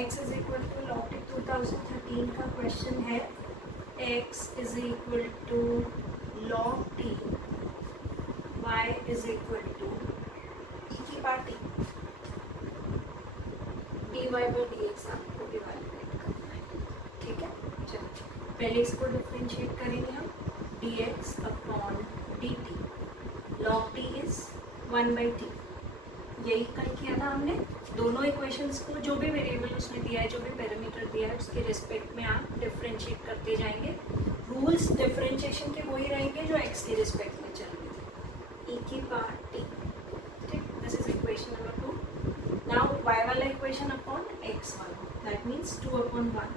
x is equal to log 2013 का question है। x is equal to log t, y is equal to e की power t, dy by d x आपको evaluate करना है। ठीक है, चलो पहले इसको डिफ्रेंशिएट करेंगे हम। dx upon dt, log t is 1 by T. यही कल किया था हमने। दोनों इक्वेशंस को जो भी वेरिएबल उसमें दिया है, जो भी पैरामीटर दिया है, उसके रिस्पेक्ट में आप डिफ्रेंशिएट करते जाएंगे। रूल्स डिफ्रेंशिएशन के वही रहेंगे जो x के रिस्पेक्ट में चलेंगे। e की पावर t, ठीक, this is equation number 2। Now y वाला इक्वेशन अपॉन x वाला, that means 2 upon 1,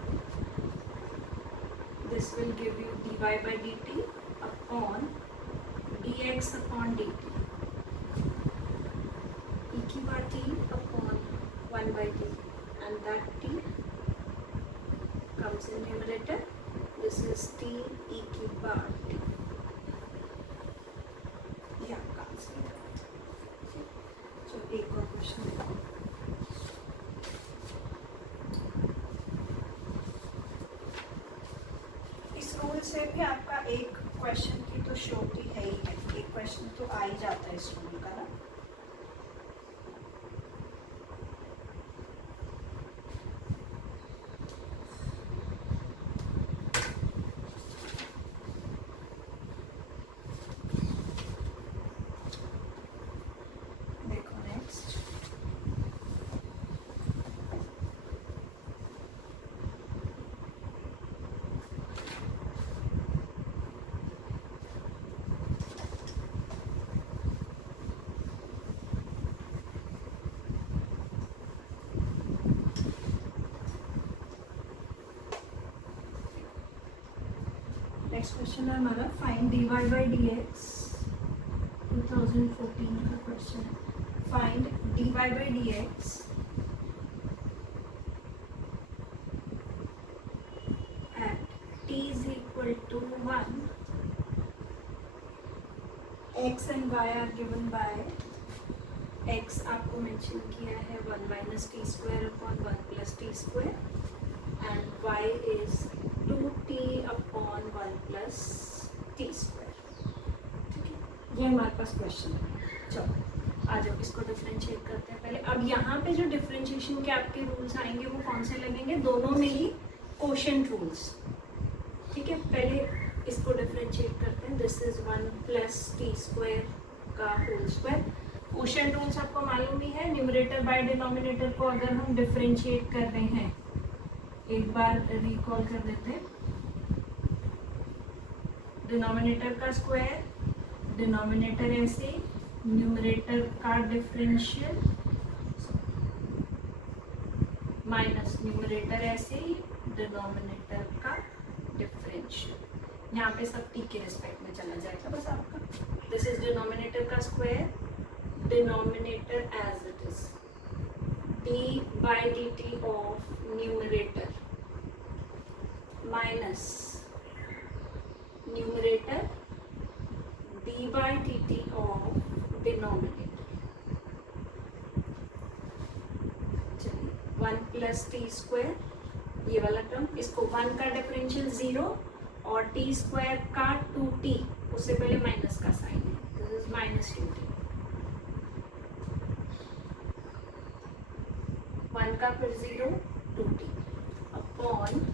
this will give you dy by dt upon dx upon dt, e की power t upon 1 by t, and that t comes in numerator. This is t e की power t. Yeah, comes in. So एक और question है। इस rule से भी आपका एक क्वेश्चन की तो श्योरिटी है ही है, एक क्वेश्चन तो आ ही जाता है इस रूल का ना। नेक्स्ट क्वेश्चन है हमारा, find dy by d x, 2014 का क्वेश्चन है। Find dy by d x at t is equal to 1, x and y are given by x आपको मेंशन किया है 1 minus t square upon 1 plus t square, and y is 2t upon 1 plus t square. ठीक है, ये हमारे पास question है। चलो आ जाओ इसको डिफ्रेंशिएट करते हैं पहले। अब यहाँ पे जो डिफ्रेंशिएशन के आपके रूल्स आएंगे वो कौन से लगेंगे? दोनों में ही कोशेंट रूल्स। ठीक है, पहले इसको डिफ्रेंशिएट करते हैं। This is 1 plus t square का होल स्क्वायर। कोशेंट रूल्स आपको मालूम ही है, न्यूमरेटर बाय डिनोमिनेटर को अगर हम डिफ्रेंशिएट कर रहे हैं, एक बार रिकॉल कर देते हैं। डिनोमिनेटर का स्क्वायर, डिनोमिनेटर ऐसे, न्यूमरेटर का डिफरेंशियल माइनस न्यूमरेटर ऐसे ही, डिनोमिनेटर का डिफरेंशियल। यहाँ पे सब t के रिस्पेक्ट में चला जाएगा बस आपका। दिस इज डिनोमिनेटर का square, denominator as it is, d by d t of numerator minus numerator d by d t of denominator. चलिए 1 प्लस टी स्क्वायर, ये वाला टर्म, इसको 1 का डिफरेंशियल 0 और टी स्क्वायर का 2t, उससे पहले माइनस का साइन है, दिस इज माइनस 2t। 1 का फिर 0, 2t अपॉन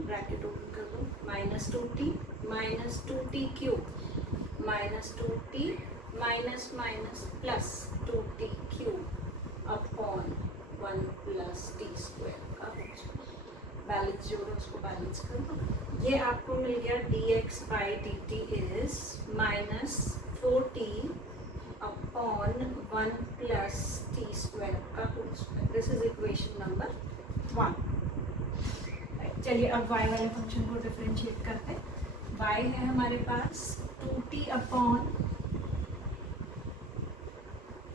ब्रैकेट ओपन कर दो, minus 2t cube, minus 2t minus minus plus 2t cube upon 1 plus t square का होल स्क्वायर। बैलेंस जोड़ो, उसको बैलेंस कर दो। ये आपको मिल गया dx by d t is minus 4t upon 1 plus t square का whole square. This is equation number 1। चलिए अब y वाले फंक्शन को डिफरेंशिएट करते हैं। y है हमारे पास 2t upon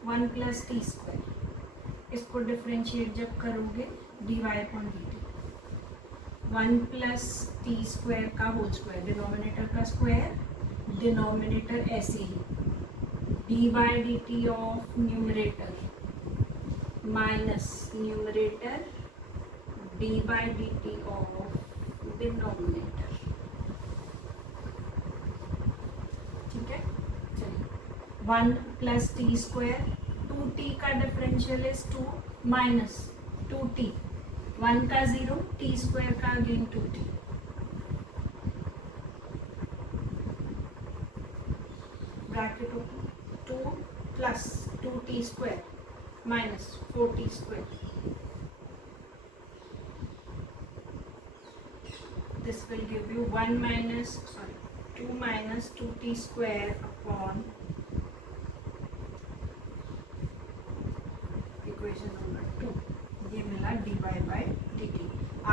1 plus t square. इसको डिफरेंशिएट जब करोगे dy upon d t, 1 plus t square का होल स्क्वायर, डिनोमिनेटर का स्क्वायर, डिनोमिनेटर ऐसे ही d by d t of numerator minus numerator d by d t of denominator. ठीक है, चलिए 1 प्लस टी स्क्वायर, 2t का डिफरेंशियल इज 2 माइनस 2t, 1 का 0, T square का again 2t, bracket open, 2 plus 2t square minus 4t square, this will give you 2 minus 2t square upon equation number 2, ये मिला dy by dt।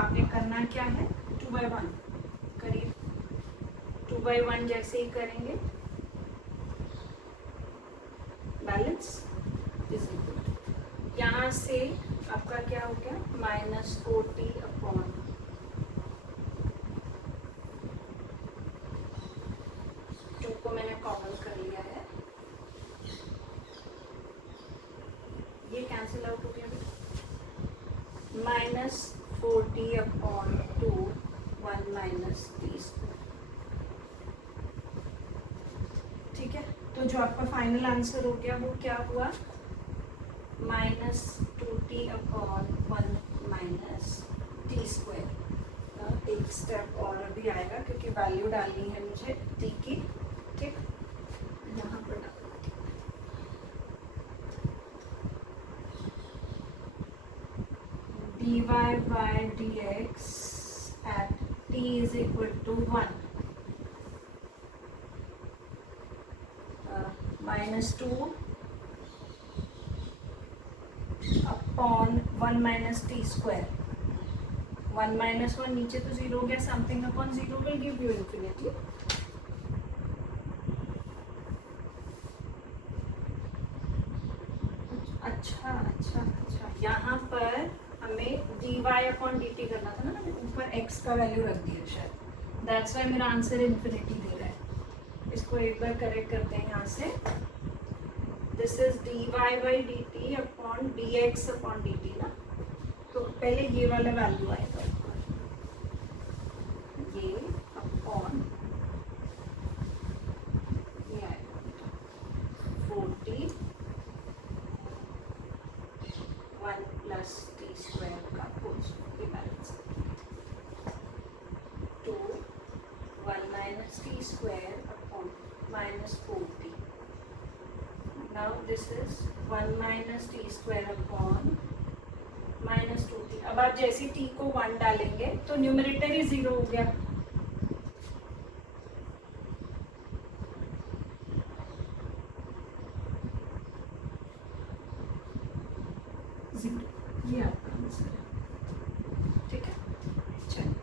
आपने करना क्या है, 2/1 करिए, 2/1 जैसे ही करेंगे बैलेंस इज इक्वल, यहाँ से आपका क्या हो गया -4t अपॉन 2 को मैंने कॉमन कर लिया है, ये कैंसिल आउट हो गया -4t upon 2 1 minus t square. ठीक है, तो जो आपका फाइनल आंसर हो गया वो क्या हुआ, -2t upon 1 minus t square. एक स्टेप और अभी आएगा क्योंकि वैल्यू डालनी है मुझे t की। ठीक, यहाँ पर dy by dx at t is equal to 1 -2 upon 1 minus t square, 1 minus 1 नीचे तो 0 हो गया, something upon 0 will give you infinity. अच्छा, यहाँ पर हमें dy अपॉन डी टी करना था ना, मैंने ऊपर x का वैल्यू रख दिया शायद, दैट्स वाई मेरा आंसर इन्फिनिटी दे रहा है। इसको एक बार करेक्ट करते हैं यहाँ से, this is dy by d T upon D x upon d T ना, तो पहले ये वाला वैल्यू आएगा ये अपॉन ये आएगा 40 1 प्लस टी स्क्वायर का होल स्क्वायर, ये balance 2 1 minus t square upon -4t। Now this is 1 minus t square upon -2t। अब आप जैसे t को 1 डालेंगे तो न्यूमरेटर ही 0 हो गया, ये आपका आंसर है। ठीक है, चलिए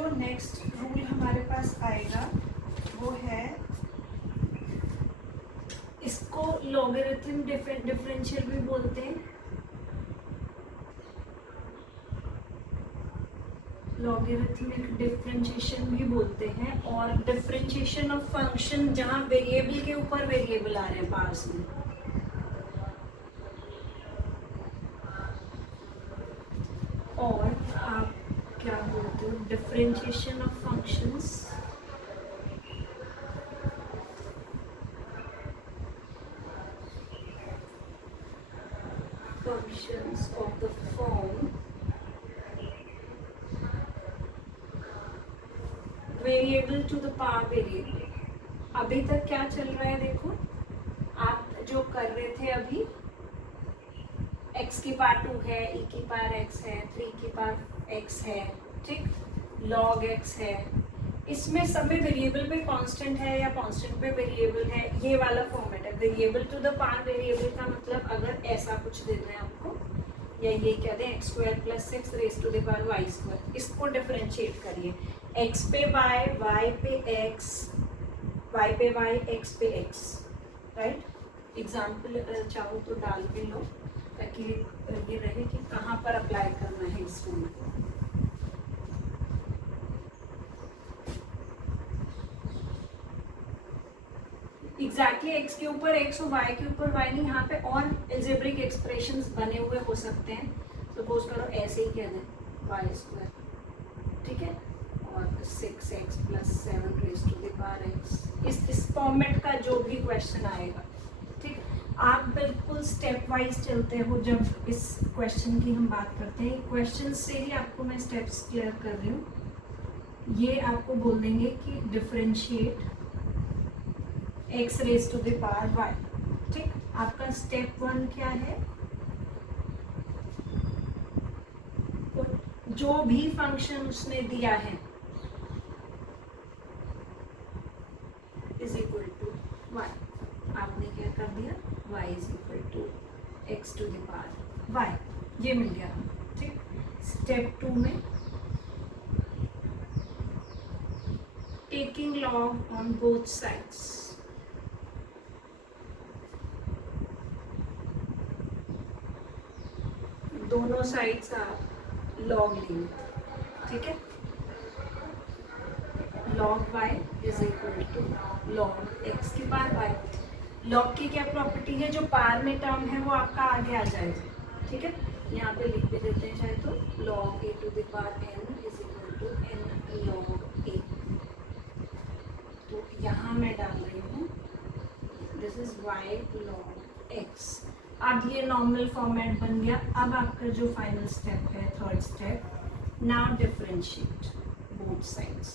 जो नेक्स्ट रूल हमारे पास आएगा वो है, इसको लॉगरिथम डिफरेंशियल भी बोलते हैं, लॉगरिथमिक डिफरेंशिएशन भी बोलते हैं, और डिफरेंशिएशन ऑफ फंक्शन जहां वेरिएबल के ऊपर वेरिएबल आ रहे हैं पास में, और आप क्या बोलते हो, differentiation of functions of the form variable to the power variable. अभी तक क्या चल रहा है देखो, आप जो कर रहे थे अभी, x की पावर 2 है, e की पावर x है, 3 की पावर x है, ठीक, log x है, इसमें सब में वेरिएबल पे कांस्टेंट है या कांस्टेंट पे वेरिएबल है, ये वाला फॉर्मेट है। Variable to the power variable का मतलब अगर ऐसा कुछ दे रहे हैं आपको, या ये क्या दें, x square plus 6 raise to the power y square, इसको डिफरेंशिएट करिए, x पे y, y पे x, y पे y, x पे x, राइट। एग्जाम्पल चाहो तो डाल के लो ताकि ये रहे कि कहाँ पर अप्लाई करना है इस रूल को। एग्जैक्टली x के ऊपर x और y के ऊपर y नहीं, यहाँ पे और एल्जेब्रिक एक्सप्रेशंस बने हुए हो सकते हैं। सपोज करो ऐसे ही कह दें वाई स्क्वायर, ठीक है, और 6x plus 7 raise to the power x, इस फॉर्मेट का जो भी क्वेश्चन आएगा, ठीक। आप बिल्कुल स्टेप वाइज चलते हो जब इस क्वेश्चन की हम बात करते हैं। क्वेश्चन से ही आपको मैं स्टेप्स क्लियर कर रही हूँ। ये आपको बोल देंगे कि differentiate x raise to the power y, ठीक। आपका स्टेप 1 क्या है, जो भी फंक्शन उसने दिया है इज इक्वल टू y, आपने क्या कर दिया, y is equal to x to the power y, ये मिल गया, ठीक। स्टेप 2 में taking log on both sides, दोनों साइड्स आप लॉग लेंगे, ठीक है। Log y is equal to log x की पावर y। लॉग की क्या प्रॉपर्टी है, जो पावर में टर्म है वो आपका आगे आ जाएगा, ठीक है। यहाँ पे लिख भी देते हैं चाहे तो, log a to the power n is equal to n log a। तो यहाँ मैं डाल रही हूँ this is y log x। अब ये नॉर्मल फॉर्मेट बन गया। अब आपका जो फाइनल स्टेप है, third step, now differentiate both sides,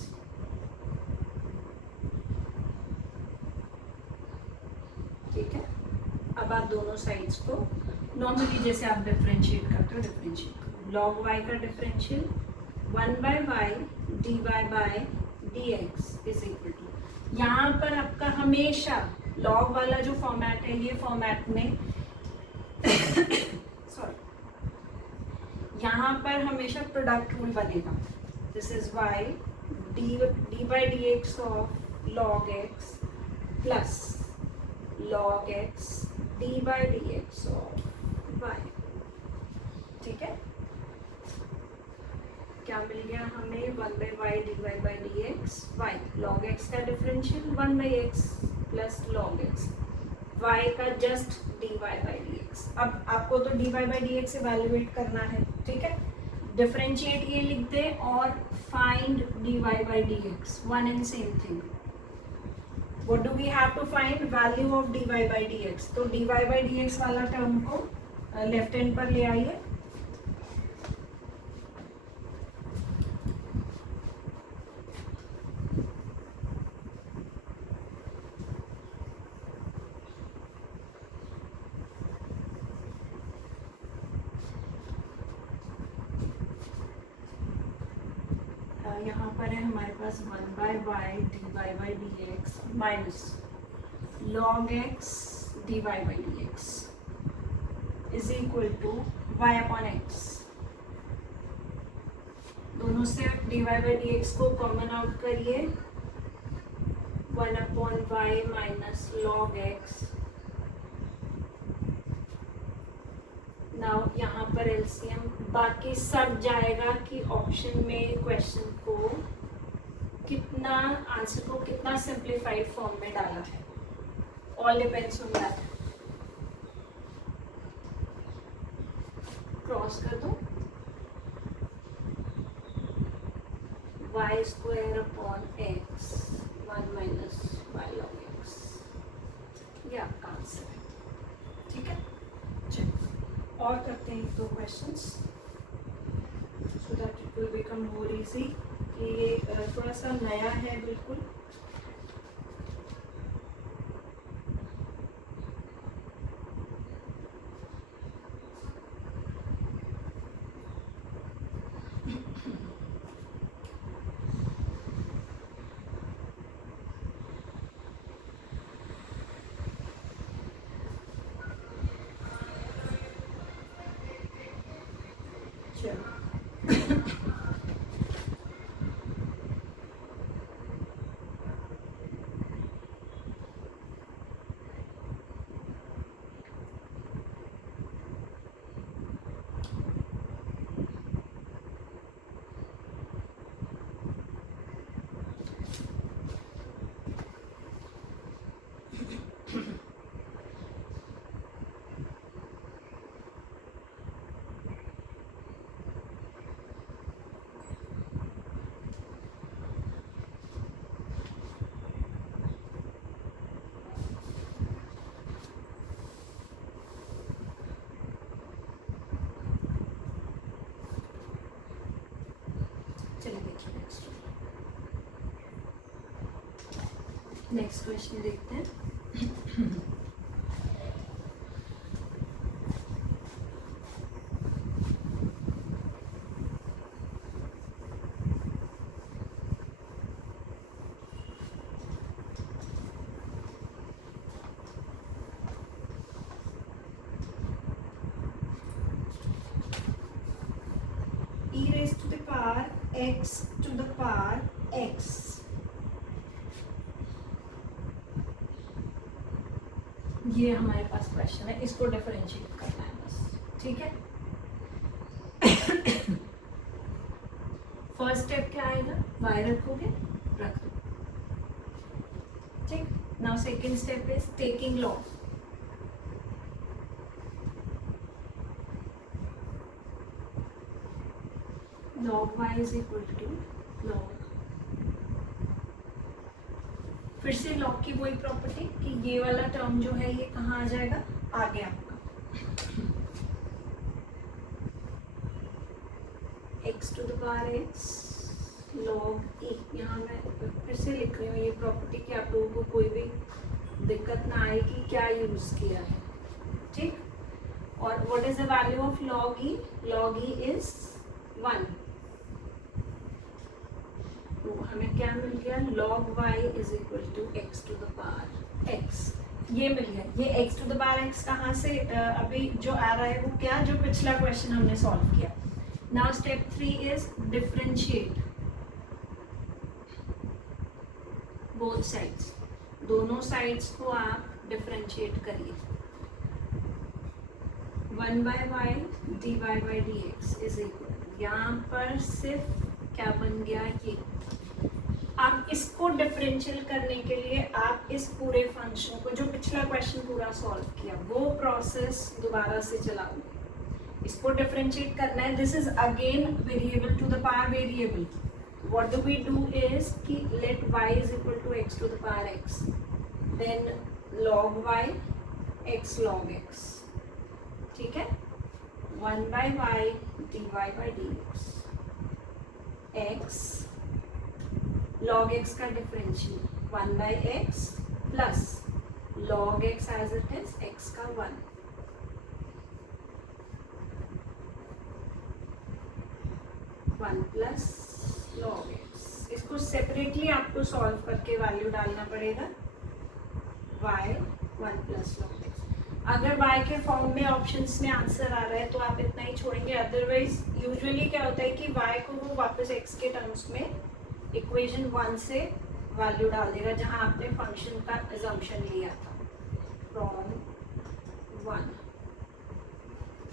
ठीक है। अब आप दोनों साइड्स को नॉर्मली जैसे आप डिफरेंशिएट करते हो डिफरेंशिएट करो। लॉग y का differential 1/y dy by dx is equal to, यहाँ पर आपका हमेशा लॉग वाला जो फॉर्मेट है, ये फॉर्मेट में सॉरी, यहाँ पर हमेशा प्रोडक्ट रूल बनेगा। This is y d by d x of log x plus log x d by d x of y, ठीक है। क्या मिल गया हमें, 1/y d y by d x y, log x का differential 1/x plus log x, y का just dy by d x. अब आपको तो dy by d x evaluate करना है, ठीक है। डिफरेंशिएट ये लिख दे और find dy by d x, one and same thing. What do we have to find, value of dy by d x. तो dy बाई डी एक्स वाला term को लेफ्ट हैंड पर ले आइए, यहाँ पर है हमारे पास 1/y dy by d x minus log x dy by d x is equal to y upon x. दोनों से dy बाई डी एक्स को कॉमन आउट करिए, 1/y minus log x. Now यहाँ पर एलसीएम बाकी सब जाएगा कि ऑप्शन में क्वेश्चन को कितना, आंसर को कितना सिंप्लीफाइड फॉर्म में डाला है, all depends on that. Cross कर दो, y square upon x 1 minus y log x, ये आपका आंसर है। ठीक है, चलिए और करते हैं 2 questions so that it will become more easy. ये थोड़ा सा नया है बिल्कुल। नेक्स्ट क्वेश्चन देखते हैं। e raised to the power x to the power x, ये हमारे पास क्वेश्चन है, इसको डिफरेंशिएट करना है बस। ठीक है, फर्स्ट स्टेप क्या आएगा, y रखोगे, रख दो। ठीक, now second step is taking log. Log y is equal to log, फिर से लॉग की वही प्रॉपर्टी कि ये वाला टर्म जो है ये कहाँ आ जाएगा, आगे आपका x to the power x log e। यहाँ मैं फिर से लिख रही हूँ ये प्रॉपर्टी कि आप लोगों को कोई भी दिक्कत ना आए कि क्या यूज किया है। ठीक, और what is the value of log e, log e is 1, तो हमें क्या मिल गया, log y is equal to x to the power x, ये मिल गया। ये x to the power x कहाँ से अभी जो आ रहा है वो क्या, जो पिछला क्वेश्चन हमने सॉल्व किया। Now step 3 is differentiate both sides, दोनों साइड्स को आप डिफरेंशिएट करिए। 1 by y d y by d x is equal, यहाँ पर सिर्फ क्या बन गया, ये आप इसको डिफरेंशियल करने के लिए आप इस पूरे फंक्शन को, जो पिछला क्वेश्चन पूरा सॉल्व किया, वो प्रोसेस दोबारा से चलाओगे। इसको डिफरेंशिएट करना है, this is again variable to the power variable. What do we do is कि let y is equal to x to the power x, then log y x log x। ठीक है, 1 by y d y by d x, x log x का differential 1 by x plus log x as it is x का 1, plus log x। इसको separately आपको solve करके value डालना पड़ेगा y 1 plus log x। अगर y के form में ऑप्शंस में आंसर आ रहा है तो आप इतना ही छोड़ेंगे, अदरवाइज यूजुअली क्या होता है कि y को वो वापस x के टर्म्स में इक्वेशन 1 से वैल्यू डाल देगा जहां आपने फंक्शन का अजम्पशन लिया था फ्रॉम 1।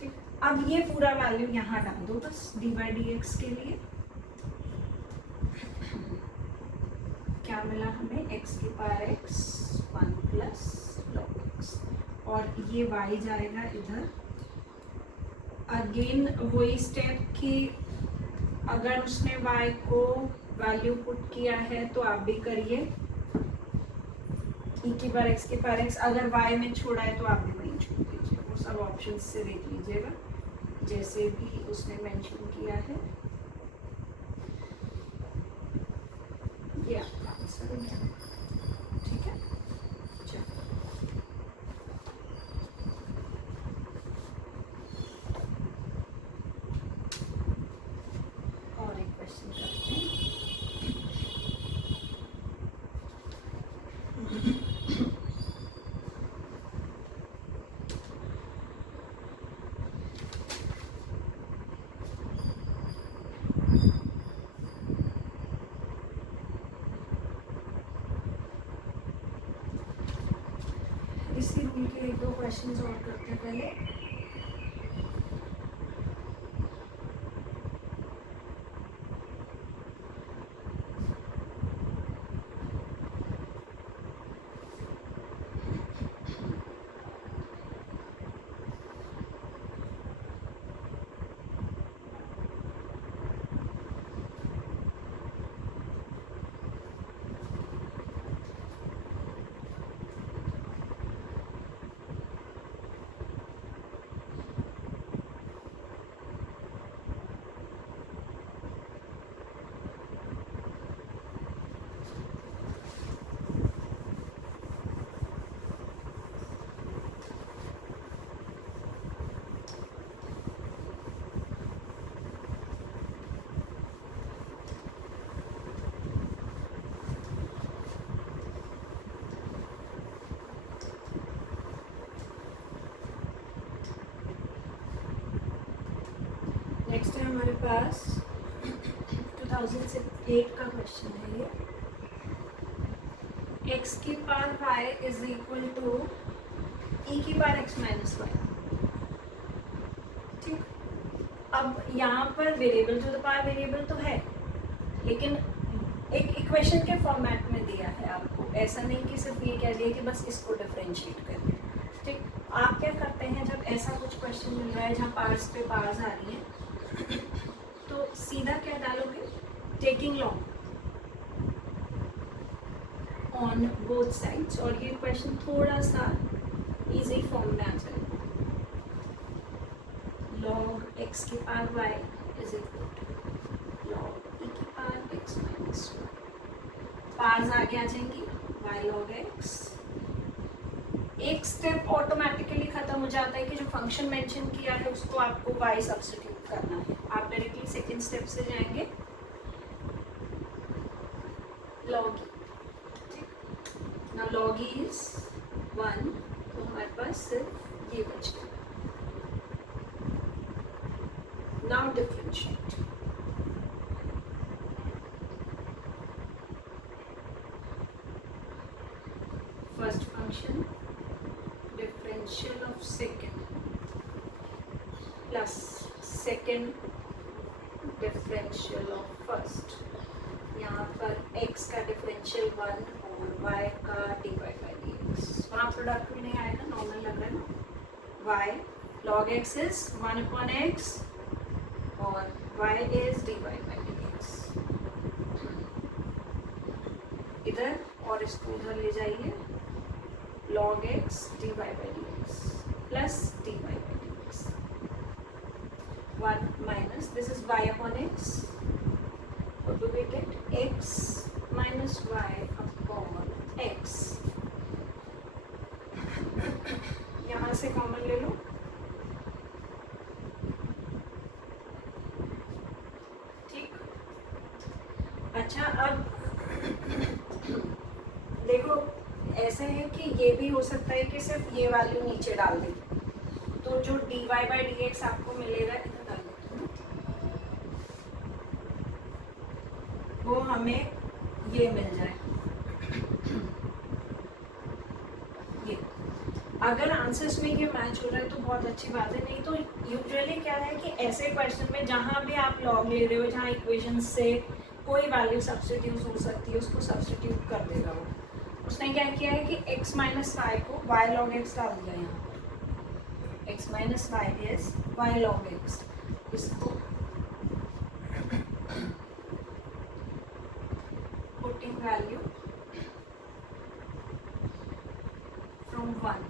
ठीक, अब ये पूरा वैल्यू यहाँ डाल दो बस dy/dx के लिए। क्या मिला हमें, x की power x 1 plus log x, और ये y जाएगा इधर। अगेन वही स्टेप कि अगर उसने y को वैल्यू पुट किया है तो आप भी करिए e की पावर x की पावर x, अगर y में छोड़ा है तो आप भी वहीं छोड़ दीजिए, वो सब ऑप्शन से देख लीजिएगा जैसे भी उसने मेंशन किया है। ये आपका आंसर है, ठीक है। चलो और एक क्वेश्चन करते हैं। इसी रूल के एक दो क्वेश्चंस और करते हैं पहले। नेक्स्ट है हमारे पास 2008 का क्वेश्चन है ये। x की power y is equal to e की पावर x माइनस वाई। ठीक, अब यहाँ पर variable to the power variable तो है, लेकिन एक इक्वेशन के फॉर्मेट में दिया है आपको, ऐसा नहीं कि सिर्फ ये कह दिया कि बस इसको डिफरेंशिएट करिए। ठीक, आप क्या करते हैं जब ऐसा कुछ क्वेश्चन मिल रहा है जहाँ पार्ट्स पे पार्ट्स आ रही हैं तो सीधा क्या डालोगे, taking log on both sides, और ये क्वेश्चन थोड़ा सा इजी फॉर्म में आ जाएगा। लॉग x की power y is equal to log e की पावर x माइनस वाई। पार्स आगे आ जाएंगी y log x। एक स्टेप ऑटोमेटिकली खत्म हो जाता है कि जो फंक्शन मेंशन किया है उसको आपको y सब्स्टिट्यूट करना है। आप डायरेक्टली सेकंड स्टेप से जाएंगे log e। ठीक, नाउ log e इज 1, तो हमारे पास सिर्फ ये बच गया। Now differentiate. First function differential of second plus second differential of first। यहाँ पर x का डिफरेंशियल 1 और y का dy/dx। वहाँ प्रोडक्ट भी नहीं आएगा, नॉर्मल लग रहा है ना। y log x is 1/x और y is dy/dx। इधर और इसको उधर ले जाइए, log x dy/dx plus dy/dx। 1 minus this is y/x. What do we get? X minus y/x। यहाँ से कॉमन ले लो। ठीक, अच्छा अब देखो ऐसे है कि ये भी हो सकता है कि सिर्फ ये वैल्यू नीचे डाल दी, तो जो dy बाई डी एक्स आपको मिलेगा, इधर डाल देते हैं, वो हमें ये मिल जाए। ये अगर आंसर्स में ये मैच हो रहा है तो बहुत अच्छी बात है, नहीं तो यूजुअली क्या है कि ऐसे क्वेश्चन में जहाँ भी आप लॉग ले रहे हो, जहाँ इक्वेशन से कोई वैल्यू सब्स्टिट्यूट हो सकती है, उसको सब्स्टिट्यूट कर देगा वो। उसने क्या किया है कि x माइनस वाई को y log x डाल दिया यहाँ पर, x minus y is y log x, इसको पुटिंग वैल्यू फ्रॉम 1,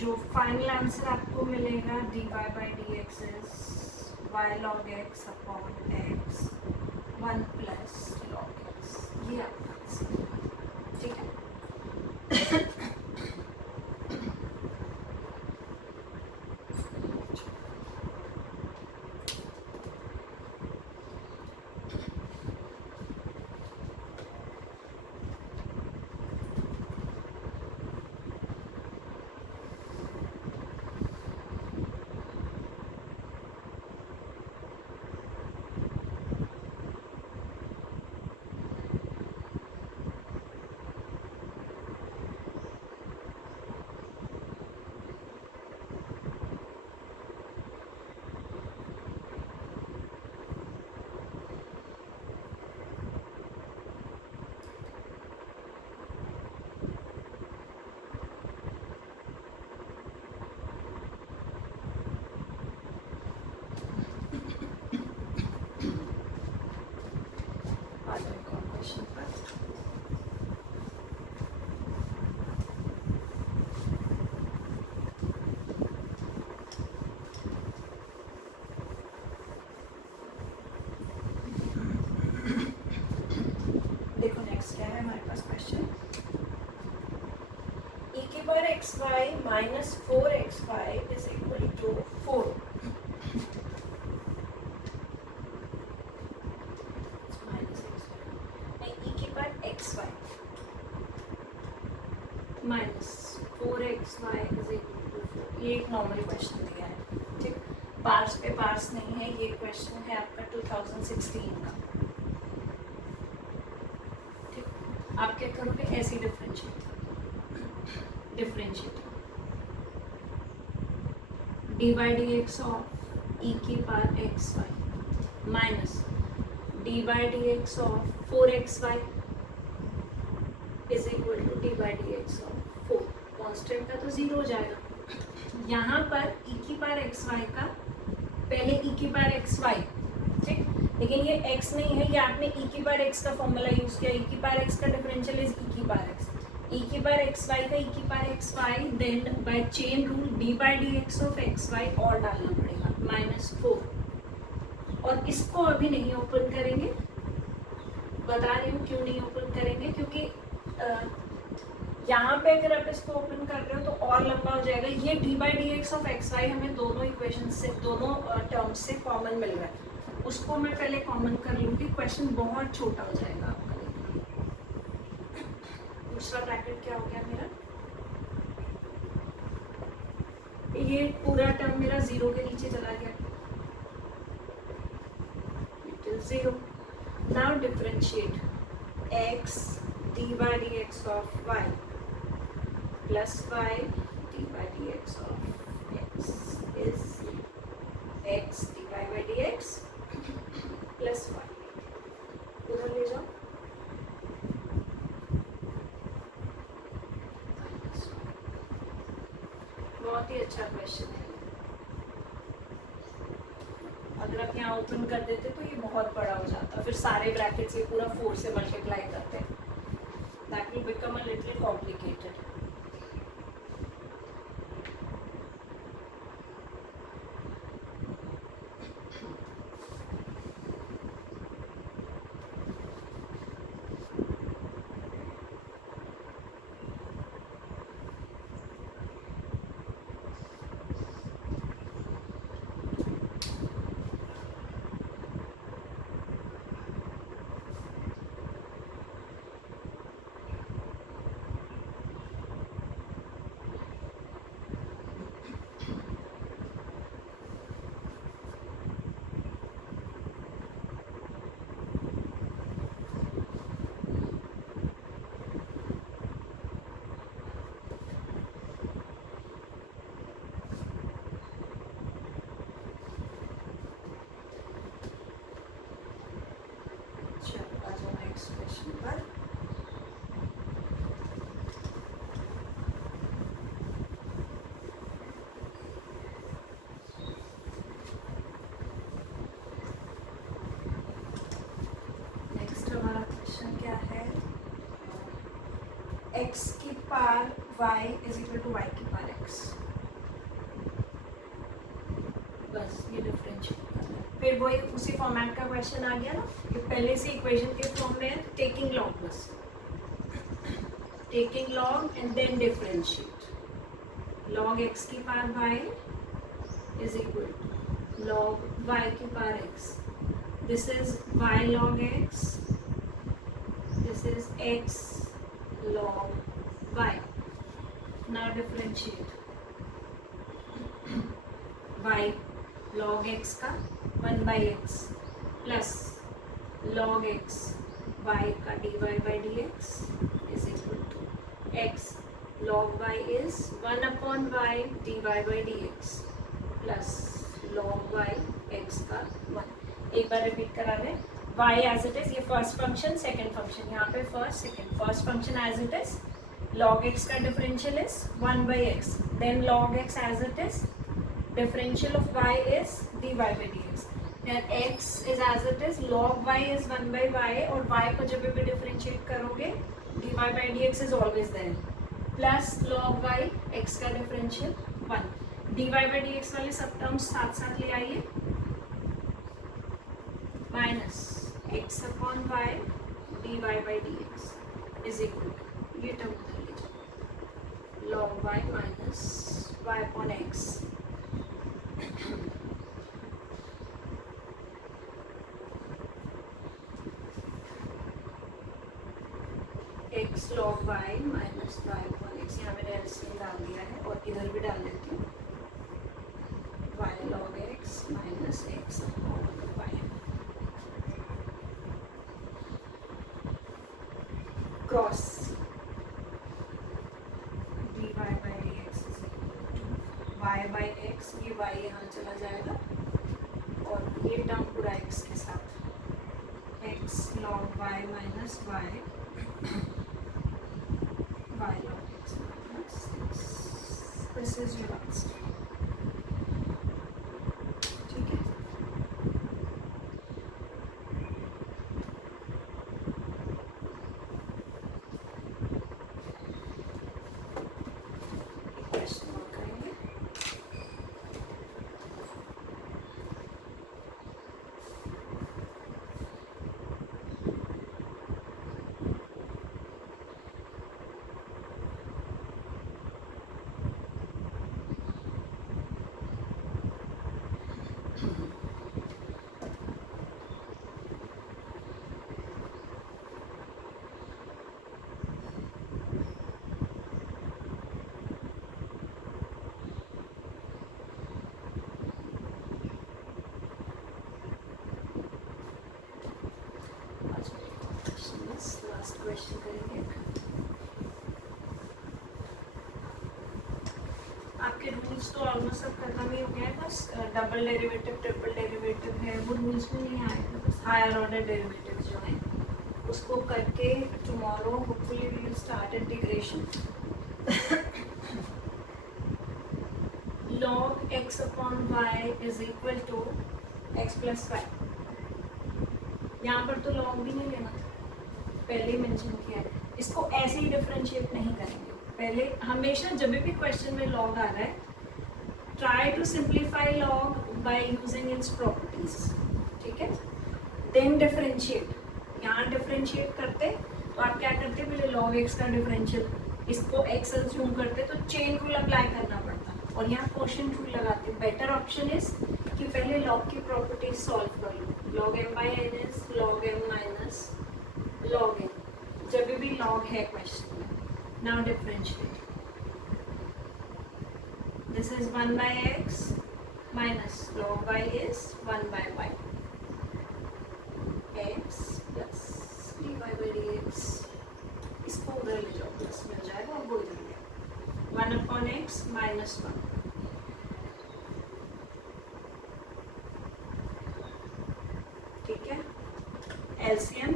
जो फाइनल आंसर आपको मिलेगा dy by d x is y log x upon x 1 plus log x, ये आपका आंसर, ठीक है। देखो नेक्स्ट क्या है हमारे पास क्वेश्चन, e की power x y minus 4xy is equal to 4, minus नहीं, e की power x y minus 4xy is equal to 4, ये एक नॉर्मल क्वेश्चन दिया है, ठीक, पार्स पे पार्स नहीं है, ये क्वेश्चन है आपका 2016 का। आप क्या करोगे, ऐसे differentiate d by d x of e की power x y minus d by d x of 4xy is equal to d by d x of 4, constant का तो 0 हो जाएगा। यहाँ पर ई की पावर एक्स वाई का पहले ई की पावर एक्स वाई, ठीक, लेकिन ये x नहीं है, ये आपने e की पावर x का फॉर्मूला यूज किया, e की पावर x का डिफरेंशियल इज e की पावर x, e की पावर एक्स वाई का e की power x y, then by chain rule d by d x of x y और डालना पड़ेगा -4, और इसको अभी नहीं ओपन करेंगे, बता रही हूँ क्यों नहीं ओपन करेंगे, क्योंकि यहाँ पे अगर आप इसको ओपन कर रहे हो तो और लंबा हो जाएगा। ये d by d x of x y हमें दोनों इक्वेशन से, दोनों टर्म्स से कॉमन मिल रहा है, उसको मैं पहले कॉमन कर लूँगी, क्वेश्चन बहुत छोटा हो जाएगा आपका। दूसरा ब्रैकेट क्या हो गया मेरा, ये पूरा टर्म मेरा 0 के नीचे चला गया, it is 0। Now differentiate x d by dx of y plus y d by dx of x is x d by dx plus y, उधर ले जाओ, बहुत ही अच्छा क्वेश्चन है। अगर आप यहाँ ओपन कर देते तो ये बहुत बड़ा हो जाता, फिर सारे ब्रैकेट से पूरा 4 से मल्टीप्लाई करते, that will become a little complicated. y is equal to y की पावर x। बस ये डिफरेंशिएट करना है। फिर वही उसी फॉर्मेट का क्वेश्चन आ गया ना, ये पहले से इक्वेशन के फॉर्म में है, टेकिंग लॉग, बस taking log and then differentiate. Log x की power y is equal to log y की power x। This is y log x, this is x log y। Now differentiate y log x का 1/x plus log x y का dy by dx is equal to x log y is 1/y dy by dx plus log y x का 1। एक बार repeat करा दें, y as it is, ये first function second function, यहाँ पे first second, first function as it is, log x का differential is 1/x, then log x as it is, differential of y is dy by dx, then x is as it is, log y is 1/y, और y को जब भी differentiate करोगे dy by dx is always there, plus log y x का differential 1। dy by dx वाले सब terms साथ साथ ले आइए, minus x upon y dy by dx is equal to, ये टर्म उधर ले जाओ, log y minus y upon x x log y minus y upon x, यहाँ मैंने एलसीएम डाल दिया है और इधर भी डाल देती हूँ, y log x minus x upon y cross dy by dx is equal to y by x, ये y यहाँ चला जाएगा और ये टर्म पूरा x के साथ, x log y minus y log x minus x, this is your answer। ठीक है, क्वेश्चन और करेंगे। लास्ट क्वेश्चन करेंगे। आपके रूल्स तो ऑलमोस्ट सब खत्म ही हो गया है, बस डबल डेरिवेटिव ट्रिपल डेरिवेटिव है वो रूल्स में नहीं आएगा, बस हायर ऑर्डर डेरिवेटिव जो है उसको करके tomorrow hopefully we will start integration. log x upon y is equal to x plus y, यहाँ पर तो log भी नहीं लेना था, पहले ही मेंशन किया है, इसको ऐसे ही डिफरेंशिएट नहीं करेंगे। पहले हमेशा जब भी क्वेश्चन में log आ रहा है, try to simplify log by using its properties, ठीक है, देन डिफरेंशिएट। यहाँ डिफरेंशिएट करते तो आप क्या करते, पहले log x का डिफरेंशियल, इसको x अज्यूम करते तो चेन रूल अप्लाई करना पड़ता, और यहाँ क्वोशिएंट रूल लगाते। बेटर ऑप्शन इज कि पहले log की प्रॉपर्टीज सॉल्व कर लो, log m by n is log m minus log n, जब भी log है क्वेश्चन में। Now differentiate, this is 1/x minus log y is 1/y, x plus dy by dx, इसको उधर ले जाओ, प्लस मिल जाएगा और वो इधर गया, 1/x माइनस 1, ठीक है, एलसीएम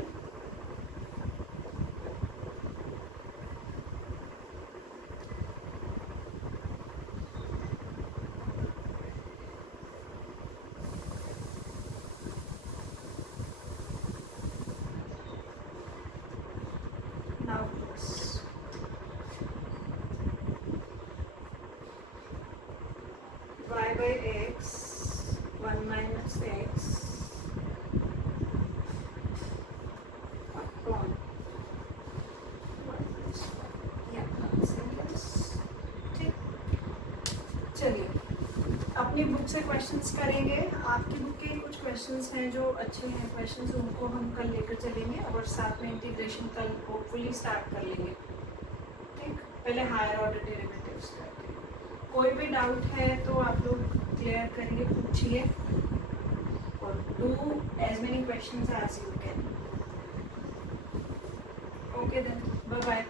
now close। चलिए अपनी बुक से क्वेश्चंस करेंगे। आपकी बुक के कुछ क्वेश्चंस हैं जो अच्छे हैं क्वेश्चंस, उनको हम कल लेकर चलेंगे और साथ में इंटीग्रेशन कल होपफुली स्टार्ट कर लेंगे। ठीक, पहले हायर ऑर्डर डेरिवेटिव्स करते हैं। कोई भी डाउट है तो आप लोग क्लियर करेंगे, पूछिए और do as many questions as you can. Okay then, bye bye.